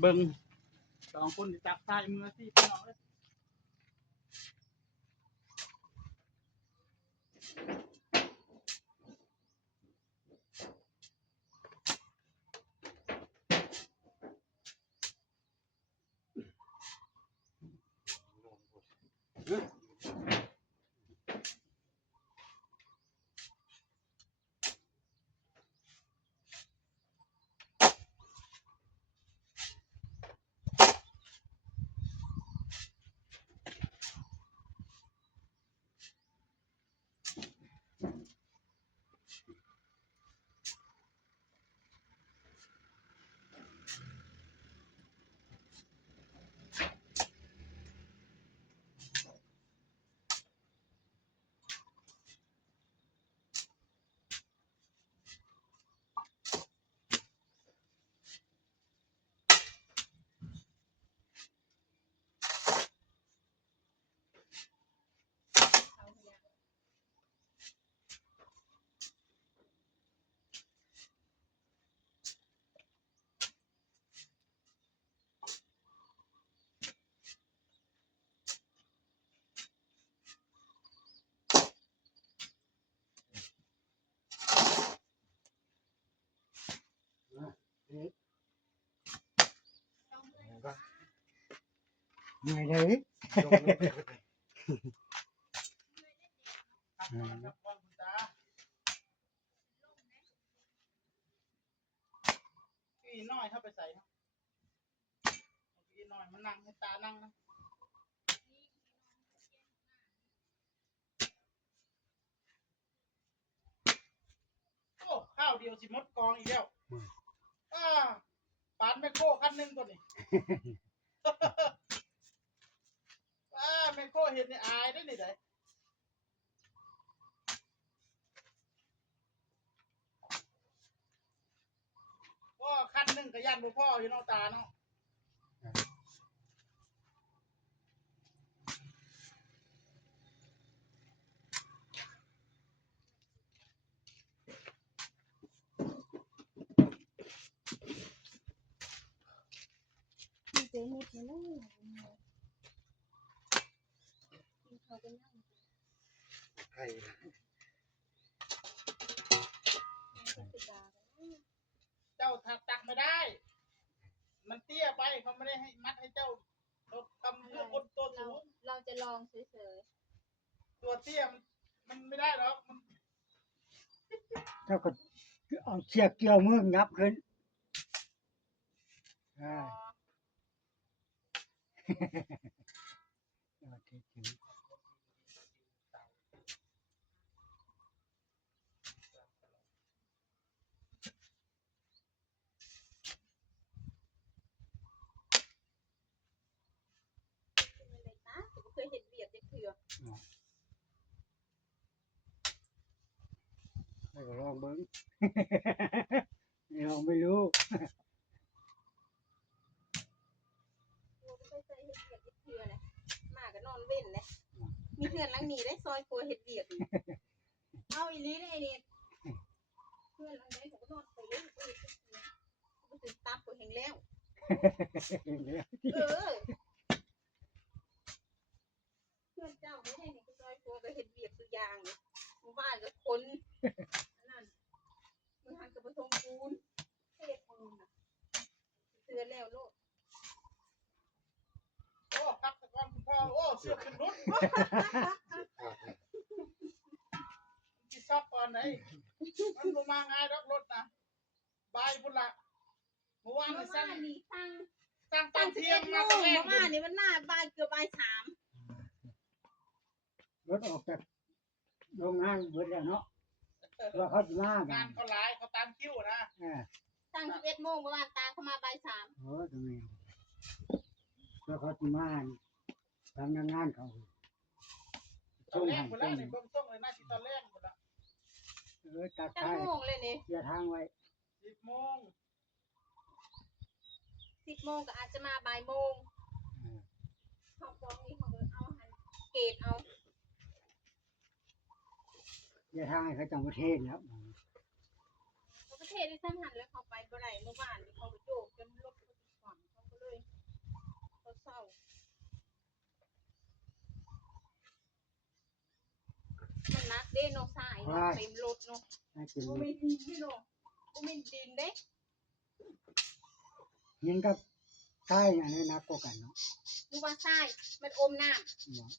เบิ่งสองคนจับใส่มือที่พี่น้องเลยเหนื่อยเลยอีน้อยเข้าไปใส่อีน้อยมันนั่งให้ตานั่งนะโอ้ข้าวเดียวสิมดกองอีกแล้วปานแม่โคคันหนึ่งตัวนี้แม่โคเห็นในอายได้นี่ไดก็คันหนึ่งกับยันบ่พ่ออยู่นอกตาเนาะเจ๊เฮ็ดมาแล้วกินข้าวกันยังไข่ เจ้าตักไม่ได้มันเตี้ยไปเขาไม่ได้ให้มัดให้เจ้าทำเพื่อคนตัวสูงเราจะลองเฉยตัวเตี้ยมันไม่ได้หรอกเท่ากับเอาเชือกเกี่ยวมืองับขึ้นเคยเห็นเบียดจะเถื่อไม่ลองเบิ้งลองไม่รู้เคยเห็นเบียดจะเถื่อเลยมาก็นอนเว้นเลยมีเพื่อนหลังนี้ได้ซอยโคเห็ดเบียดเอาอีนี้ได้เนี่ยเพื่อนหลังนี้ผมก็นอนไปเล่นก็ตื่นตามตัวแห่งแล้วเพื่อนเจ้าไม่ได้เนี่ยก็ซอยโคก็เห็ดเบียดตัวอย่างเลยหมู่บ้านก็คนนั่นมันหันกับผสมปูนเทปูนนะเตือนแล้วโลดโอ้พักตะกอนคุณพ่อโอ้เสือกขึ้นรถจิซอกก่อนไหนมันลงมาง่ายรถนะบายพุ่นละเมื่อวานสั่งตอนเที่ยงมาตอนแรกเมื่อวานนี่มันหน้าบ่ายเกือบบ่ายสามรถออกจากโรงงานเบิดแล้วเนาะว่าเขาจะมางานเขาหลายเขาตามคิวนะตั้ง11 โมงเมื่อวานตาเข้ามาบ่ายสามโอ้ทำไมว่าเขาจะมาทำงานเขาตอนแรกหมดแล้วนี่เบื้องต้นเลยน่าสิตอนแรกหมดแล้วตัดตั้งโมงเลยนี่เสียทางไว้10 โมง10 โมงก็อาจจะมาบ่ายโมงเขาบอกนี่เขาเอาเกตเอาเสียทางให้เขาจังประเทศแล้วประเทศที่ท่านหันแล้วเขาไปบ่ได้เมื่อวานเขาโยกจนรถเขาขวาง เด้เนาะทรายเนาะเต็มรถเนาะ น่ากิน บ่แม่นดินเด้เนาะบ่แม่นดินเด้ หินกับใต้อันนี้หนักกว่ากันเนาะ นึกว่าทรายมันอมน้ำ เนาะ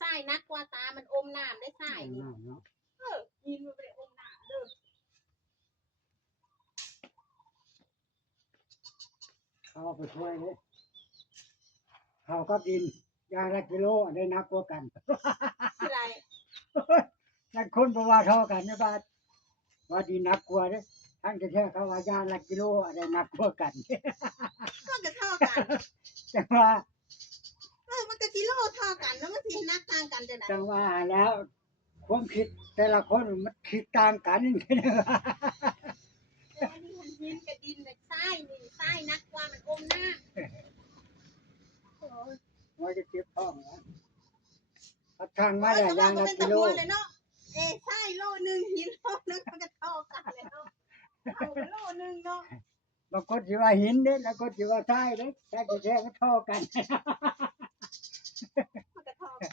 ทรายนักกว่าตามันอมน้ำได้ทรายนี่ เนาะ ยินมันบ่ได้อมน้ำเด้อ เขาเอาไปช่วยเลยเขากับดินยางละกิโลอันนี้หนักกว่ากัน คือไร นั่นคนบ่ว่าเท่ากันนะบาดว่าดินหนักกว่าเด้ทั้งแท้ๆเขาว่ายางละกิโลอันนี้หนักกว่ากัน ก็จะเท่ากัน จังว่า มันก็กิโลเท่ากันแล้วมันสินักต่างกันจังได๋ จังว่าแล้วความคิดแต่ละคนมันคิดต่างกัน อันนี้มันหินกับดินกับทรายนี่ทรายนักกว่ามันอมน้ำ ว่าจะเจ็บท้องนะพัดทางมาแล้วยางละกิโล เลยเนาะทรายโลนึงหินโลนึงมันก็เท่ากันเลยเนาะเอาโลนึงเนาะ บางคนสิว่าหินเด้แล้วก็สิว่าทรายเด้แต่แท้ๆมันเท่ากัน มันก็เท่ากัน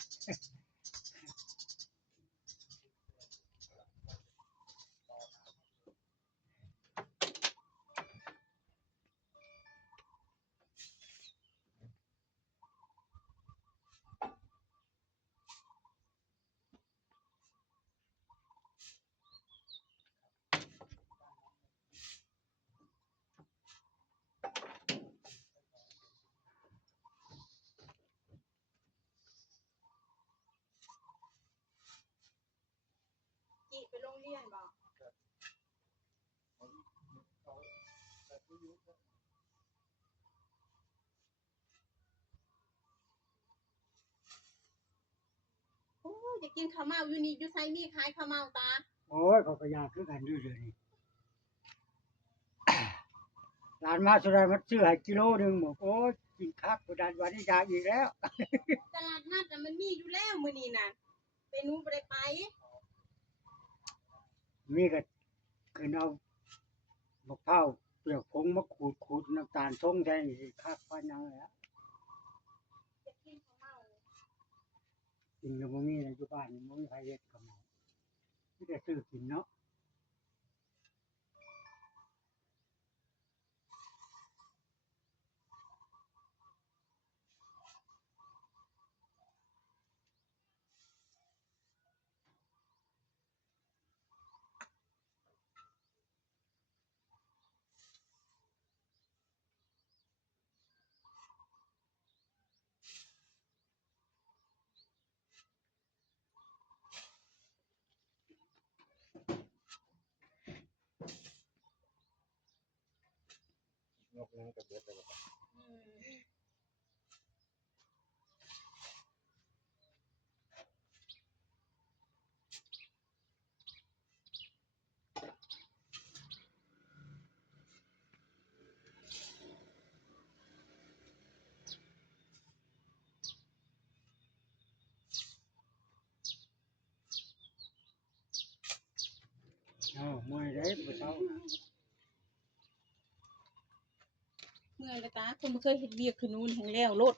จีไปโรงเรียนบ่โอ้ยจะกินข้าวเมาอยู่นี่อยู่ไสมีขายข้าวเมาตา โอ้ยเขาก็อยากคือกันอยู่เดี๋ยวนี้ หลานมาสุดท้ายมันซื้อให้กิโลหนึงบอกโอ้ยกินคักบ่ได้วันนี้อยากอีกแล้ว ตลาดนัดน่ะมันมีอยู่แล้วมื้อนี้น่ะเป็นหนูบ่ได้ไป มีก็ขึ้นเอามะพร้าวเปลือกผงมาขูดน้ำตาลทงใส่นี่คักปานยังแหล้ว จะกินข้าวเมา กินก็บ่มีในอยู่บ้านนี่บ่มีใครเฮ็ดกับหมอมีแต่ซื้อกินเนาะ นกนั้นก็เบิดแล้ว อืม มื้อใดบ่เช้า เมื่อยแล้วตาคนบ่เคยเฮ็ดเวียกคือนู้นแห่งแล้วโลด